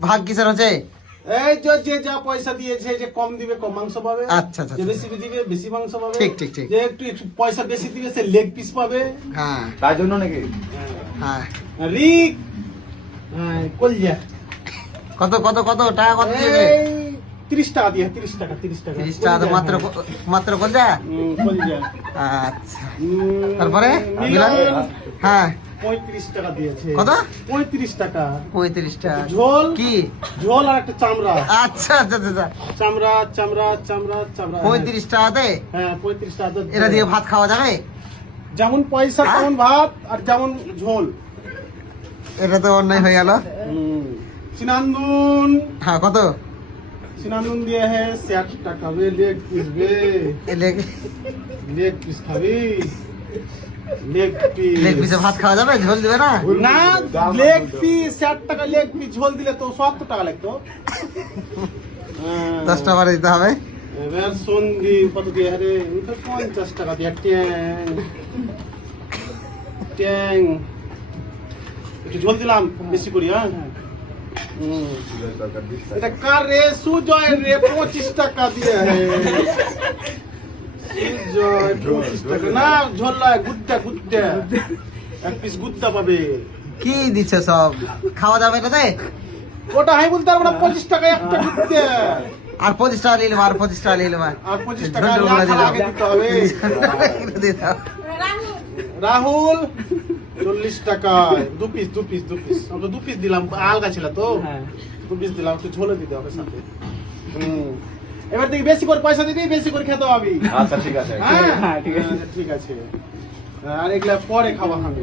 ভাগ কিসের হচ্ছে? এই যে যে যা পয়সা দিয়েছে যে কম দিবে কম মাংস পাবে। আচ্ছা, আচ্ছা, আচ্ছা। বেশি দিবে বেশি মাংস পাবে। ঠিক, ঠিক, ঠিক। যে একটু একটু পয়সা বেশি দিবে সে লেগ পিস পাবে। হ্যাঁ। তার জন্য নাকি? হ্যাঁ। রিক। হ্যাঁ কলজা। কত কত কত? টাকা কত তিরিশ টাকা দিয়ে তিরিশ টাকা তিরিশ টাকা। তিরিশ টাকা মাত্র হ্যাঁ। মাত্র কলজা আচ্ছা। তারপরে? হ্যাঁ। পঁয়ত্রিশ টাকা দিয়েছে। কত? পঁয়ত্রিশ টাকা। পঁয়ত্রিশ টাকা। ঝোল? কি? ঝোল আর একটা চামড়া। আচ্ছা আচ্ছা আচ্ছা, আচ্ছা। চামড়া চামড়া চামড়া চামড়া। পঁয়ত্রিশ টাকাতে? হ্যাঁ পঁয়ত্রিশ এটা দিয়ে ভাত খাওয়া যাবে? যেমন পয়সা হ্যাঁ? তেমন ভাত আর যেমন ঝোল। এটা তো অন্যায় হয়ে গেল। সিনান্দুন হ্যাঁ কত? সিনান্দুন দিয়ে হে ষাট টাকা বে লেগ পিস বে। লেগ। লেগ পিস খাবি? Leg piece. লেগ পিসে ভাত খাওয়া যাবে? ঝোল দিবে না? না লেগ পিস ষাট টাকা লেগ পিস ঝোল দিলে তো সত্তর টাকা লাগতো। হ্যাঁ। দশ টাকা দিতে হবে। এবার সন্ধি কত দিয়ে রে ওটা পঞ্চাশ টাকা দিয়ে ট্যাং। ট্যাং। একটু ঝোল দিলাম বেশি করি হ্যাঁ। এটা কার রে? সুজয় রে পঁচিশ টাকা দিয়ে সুজয় পঁচিশ টাকা। না ঝোল নয় গুদ্দা গুদ্দা এক পিস গুদ্দা পাবে। কি দিচ্ছ সব? খাওয়া যাবে এটাতে ওটা হাই বলতে পারব না পঁচিশ টাকা একটা গুদ্দা আর পঁচিশ টাকা নিলাম আর পঁচিশ টাকা নিলাম আর পঁচিশ টাকা রাহুল। চল্লিশ টাকায় দু পিস দু পিস দু পিস আমি দু পিস দিলাম আলগা ছিল তো। দু পিস দিলাম একটু ঝোলে দিতে হবে সাথে। হুম। এবার দেখি বেশি করে পয়সা দিবি বেশি করে খেতে হবে আচ্ছা ঠিক আছে। হ্যাঁ? ঠিক আছে। ঠিক আছে। আর এগুলা পরে খাওয়া খাবে